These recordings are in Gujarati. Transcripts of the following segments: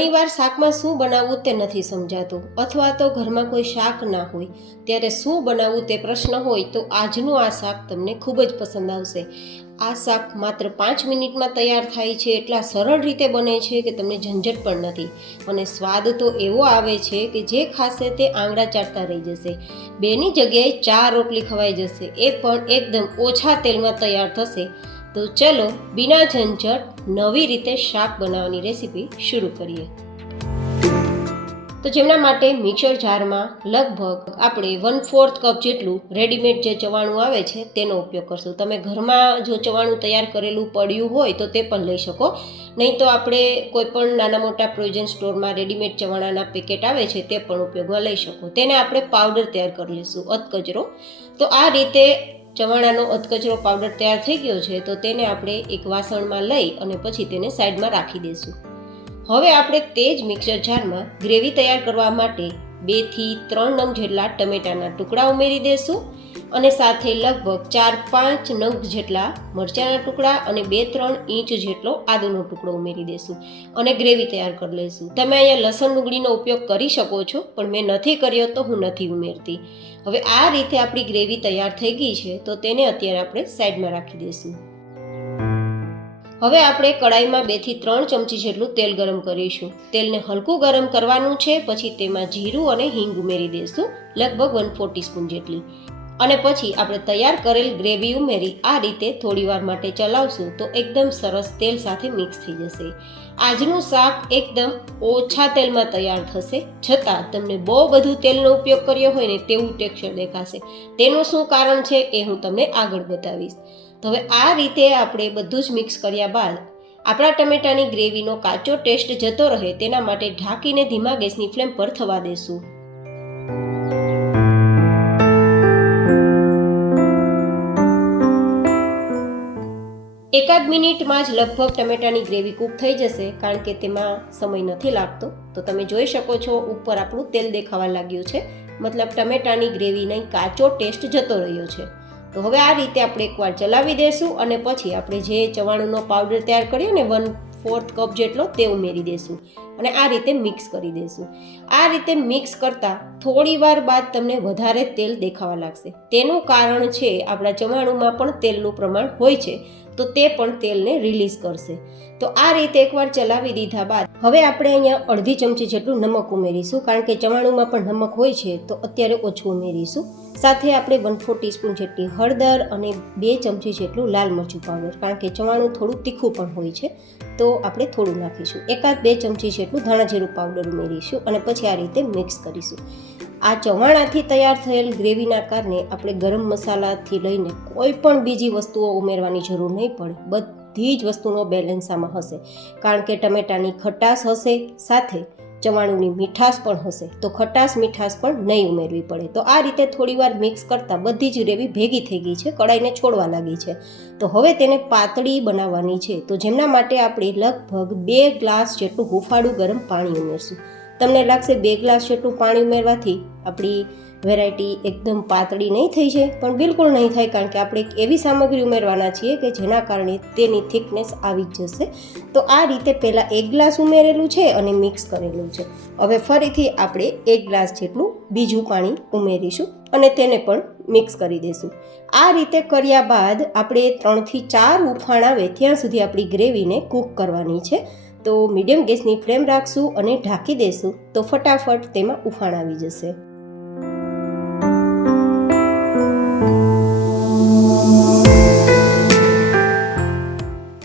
ઘણીવાર શાકમાં શું બનાવવું તે નથી સમજાતું, અથવા તો ઘરમાં કોઈ શાક ના હોય ત્યારે શું બનાવવું તે પ્રશ્ન હોય તો આજનું આ શાક તમને ખૂબ જ પસંદ આવશે. આ શાક માત્ર 5 મિનિટમાં તૈયાર થાય છે. એટલા સરળ રીતે બને છે કે તમને ઝંઝટ પણ નથી, અને સ્વાદ તો એવો આવે છે કે જે ખાશે તે આંગળા ચાટતા રહી જશે. 2ની જગ્યાએ 4 રોટલી ખવાઈ જશે, એ પણ એકદમ ઓછા તેલમાં તૈયાર થશે. તો ચલો બિના ઝંઝટ નવી રીતે શાક બનાવવાની રેસીપી શરૂ કરીએ. તો જેમના માટે મિક્સર જારમાં લગભગ આપણે 1/4 કપ જેટલું રેડીમેડ જે ચવાણું આવે છે તેનો ઉપયોગ કરશું. તમે ઘરમાં જો ચવાણું તૈયાર કરેલું પડ્યું હોય તો તે પણ લઈ શકો, નહીં તો આપણે કોઈ પણ નાના મોટા પ્રોવિઝન સ્ટોરમાં રેડીમેડ ચવાણાના પેકેટ આવે છે તે પણ ઉપયોગમાં લઈ શકો. તેને આપણે પાવડર તૈયાર કરી લઈશું, અધકચરો. તો આ રીતે ચવાણાનો અધકચરો પાવડર તૈયાર થઈ ગયો છે, તો તેને આપણે એક વાસણમાં લઈ અને પછી તેને સાઈડમાં રાખી દઈશું. હવે આપણે તે જ મિક્સર જારમાં ગ્રેવી તૈયાર કરવા માટે 2 થી 3 નંગ જેટલા ટમેટાના ટુકડા ઉમેરી દઈશું, અને સાથે લગભગ 4-5 નંગ જેટલા મરચાંના ટુકડા અને 2-3 ઇંચ જેટલો આદુનો ટુકડો ઉમેરી દઈશું અને ગ્રેવી તૈયાર કરી લઈશું. તમે અહીંયા લસણ ડુંગળીનો ઉપયોગ કરી શકો છો, પણ મેં નથી કર્યો તો હું નથી ઉમેરતી. હવે આ રીતે આપણી ગ્રેવી તૈયાર થઈ ગઈ છે, તો તેને અત્યારે આપણે સાઈડમાં રાખી દઈશું. હવે આપણે કડાઈમાં 2 થી 3 ચમચી જેટલું તેલ ગરમ કરીશું. તેલને હલકું ગરમ કરવાનું છે. પછી તેમાં જીરું અને હિંગ ઉમેરી દઈશું, લગભગ 1/4 ટીસ્પૂન જેટલી. અને પછી આપણે તૈયાર કરેલ ગ્રેવી ઉમેરી આ રીતે થોડી વાર માટે ચલાવશું તો એકદમ સરસ તેલ સાથે મિક્સ થઈ જશે. આજનું શાક એકદમ ઓછા તેલમાં તૈયાર થશે, છતાં તમને બહુ બધું તેલનો ઉપયોગ કર્યો હોય ને તેવું ટેક્સચર દેખાશે. તેનું શું કારણ છે એ હું તમને આગળ બતાવીશ. તો હવે આ રીતે આપણે બધું જ મિક્સ કર્યા બાદ આપણા ટમેટાની ગ્રેવીનો કાચો ટેસ્ટ જતો રહે તેના માટે ઢાંકીને ધીમા ગેસની ફ્લેમ પર થવા દેશું. એકાદ મિનિટમાં જ લગભગ ટમેટાની ગ્રેવી કૂક થઈ જશે, કારણ કે તેમાં સમય નથી લાગતો. તો તમે જોઈ શકો છો ઉપર આપણું તેલ દેખાવા લાગ્યું છે, મતલબ ટમેટાની ગ્રેવીનો કાચો ટેસ્ટ જતો રહ્યો છે. તો હવે આ રીતે આપણે એકવાર ચલાવી દઈશું અને પછી આપણે જે ચવાણુંનો પાવડર તૈયાર કર્યો ને 1/4 કપ જેટલો તે ઉમેરી દઈશું અને આ રીતે મિક્સ કરી દઈશું. આ રીતે મિક્સ કરતાં થોડી વાર બાદ તમને વધારે તેલ દેખાવા લાગશે. તેનું કારણ છે આપણા ચવાણુંમાં પણ તેલનું પ્રમાણ હોય છે, તો તે પણ તેલને રિલીઝ કરશે. તો આ રીતે એકવાર ચલાવી દીધા બાદ હવે આપણે અહીંયા અડધી ચમચી જેટલું નમક ઉમેરીશું, કારણ કે ચવાણુંમાં પણ નમક હોય છે તો અત્યારે ઓછું ઉમેરીશું. સાથે આપણે 1/4 ટીસ્પૂન જેટલી હળદર અને 2 ચમચી જેટલું લાલ મરચું પાવડર, કારણ કે ચવાણું થોડું તીખું પણ હોય છે તો આપણે થોડું નાખીશું. 1-2 ચમચી જેટલું ધાણા જીરું પાવડર ઉમેરીશું અને પછી આ રીતે મિક્સ કરીશું. આ ચવાણાથી તૈયાર થયેલ ગ્રેવીના કારણે આપણે ગરમ મસાલાથી લઈને કોઈ પણ બીજી વસ્તુઓ ઉમેરવાની જરૂર નહીં પડે. બધી જ વસ્તુનો બેલેન્સ આમાં હશે, કારણ કે ટમેટાની ખટાશ હશે, સાથે ચવાણુંની મીઠાશ પણ હશે, તો ખટાશ મીઠાશ પણ નહીં ઉમેરવી પડે. તો આ રીતે થોડીવાર મિક્સ કરતાં બધી જ ગ્રેવી ભેગી થઈ ગઈ છે, કડાઈને છોડવા લાગી છે. તો હવે તેને પાતળી બનાવવાની છે. તો જેમના માટે આપણે લગભગ 2 ગ્લાસ જેટલું હુંફાળું ગરમ પાણી ઉમેરશું. તમને લાગશે 2 ગ્લાસ જેટલું પાણી ઉમેરવાથી આપણી વેરાયટી એકદમ પાતળી નહીં થઈ જાય, પણ બિલકુલ નહીં થાય, કારણ કે આપણે એક એવી સામગ્રી ઉમેરવાના છીએ કે જેના કારણે તેની થિકનેસ આવી જ જશે. તો આ રીતે પહેલાં 1 ગ્લાસ ઉમેરેલું છે અને મિક્સ કરેલું છે. હવે ફરીથી આપણે 1 ગ્લાસ જેટલું બીજું પાણી ઉમેરીશું અને તેને પણ મિક્સ કરી દઈશું. આ રીતે કર્યા બાદ આપણે 3 થી 4 ઉફાણ આવે ત્યાં સુધી આપણી ગ્રેવીને કૂક કરવાની છે. તો મીડિયમ ગેસની ફ્લેમ રાખશું અને ઢાંકી દઈશું, તો ફટાફટ તેમાં ઉફાણ આવી જશે.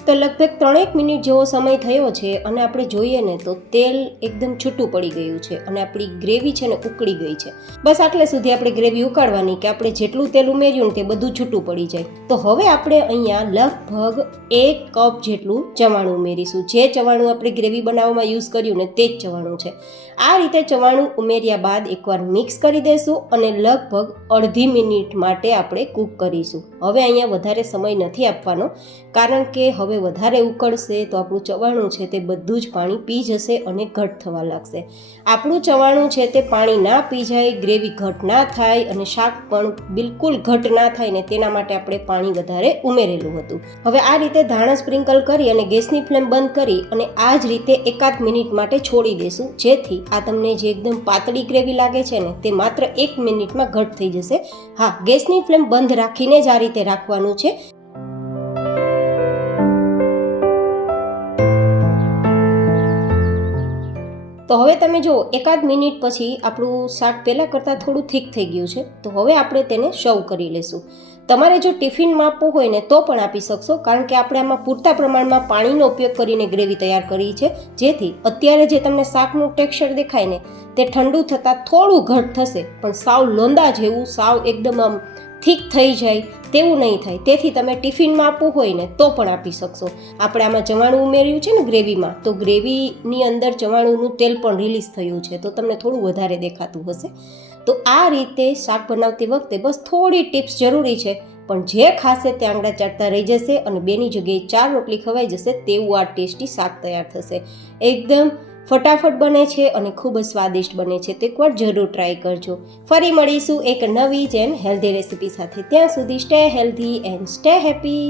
તો લગભગ 3-1 મિનિટ જેવો સમય થયો છે અને આપણે જોઈએ ને તો તેલ એકદમ છૂટું પડી ગયું છે અને આપણી ગ્રેવી છે ને ઉકળી ગઈ છે. બસ આટલે સુધી આપણે ગ્રેવી ઉકાળવાની કે આપણે જેટલું તેલ ઉમેર્યું ને તે બધું છૂટું પડી જાય. તો હવે આપણે અહીંયા લગભગ 1 કપ જેટલું ચવાણું ઉમેરીશું. જે ચવાણું આપણે ગ્રેવી બનાવવામાં યુઝ કર્યું ને તે જ ચવાણું છે. આ રીતે ચવાણું ઉમેર્યા બાદ એકવાર મિક્સ કરી દઈશું અને લગભગ અડધી મિનિટ માટે આપણે કૂક કરીશું. હવે અહીંયા વધારે સમય નથી આપવાનો, કારણ કે હવે વધારે વધારે ઉકળશે તો આપણું ચવાણું છે તે બધું જ પાણી પી જશે અને ઘટ થવા લાગશે. આપણું ચવાણું છે તે પાણી ના પી જાય, ગ્રેવી ઘટ ના થાય અને શાક પણ બિલકુલ ઘટ ના થાય ને તેના માટે આપણે પાણી વધારે ઉમેરેલું હતું. હવે આ રીતે ધાણા સ્પ્રિંકલ કરી અને ગેસની ફ્લેમ બંધ કરી અને આ જ રીતે એકાદ મિનિટ માટે છોડી દેશું, જેથી આ તમને જે એકદમ પાતળી ગ્રેવી લાગે છે ને તે માત્ર 1 મિનિટમાં ઘટ થઈ જશે. હા, ગેસની ફ્લેમ બંધ રાખીને જ આ રીતે રાખવાનું છે. તો હવે તમે જુઓ, એકાદ મિનિટ પછી આપણું શાક પહેલાં કરતાં થોડું થીક થઈ ગયું છે. તો હવે આપણે તેને સર્વ કરી લઈશું. તમારે જો ટિફિનમાં આપવું હોય ને તો પણ આપી શકશો, કારણ કે આપણે આમાં પૂરતા પ્રમાણમાં પાણીનો ઉપયોગ કરીને ગ્રેવી તૈયાર કરી છે, જેથી અત્યારે જે તમને શાકનું ટેક્સચર દેખાય ને તે ઠંડુ થતાં થોડું ઘટ થશે, પણ સાવ લોંદા જેવું, સાવ એકદમ આમ થીક થઈ જાય તેવું નહીં થાય. તેથી તમે ટિફિનમાં આપવું હોય ને તો પણ આપી શકશો. આપણે આમાં ચવાણું ઉમેર્યું છે ને ગ્રેવીમાં, તો ગ્રેવીની અંદર ચવાણુંનું તેલ પણ રિલીઝ થયું છે, તો તમને થોડું વધારે દેખાતું હશે. તો આ રીતે શાક બનાવતી વખતે બસ થોડી ટિપ્સ જરૂરી છે, પણ જે ખાશે તે આંગળા ચાટતા રહી જશે અને 2ની જગ્યાએ 4 રોટલી ખવાઈ જશે તેવું આ ટેસ્ટી શાક તૈયાર થશે. એકદમ ફટાફટ બને છે અને ખૂબ જ સ્વાદિષ્ટ બને છે. તો એકવાર જરૂર ટ્રાય કરજો. ફરી મળીશું એક નવી જ એન્ડ હેલ્ધી રેસીપી સાથે. ત્યાં સુધી stay healthy and stay happy.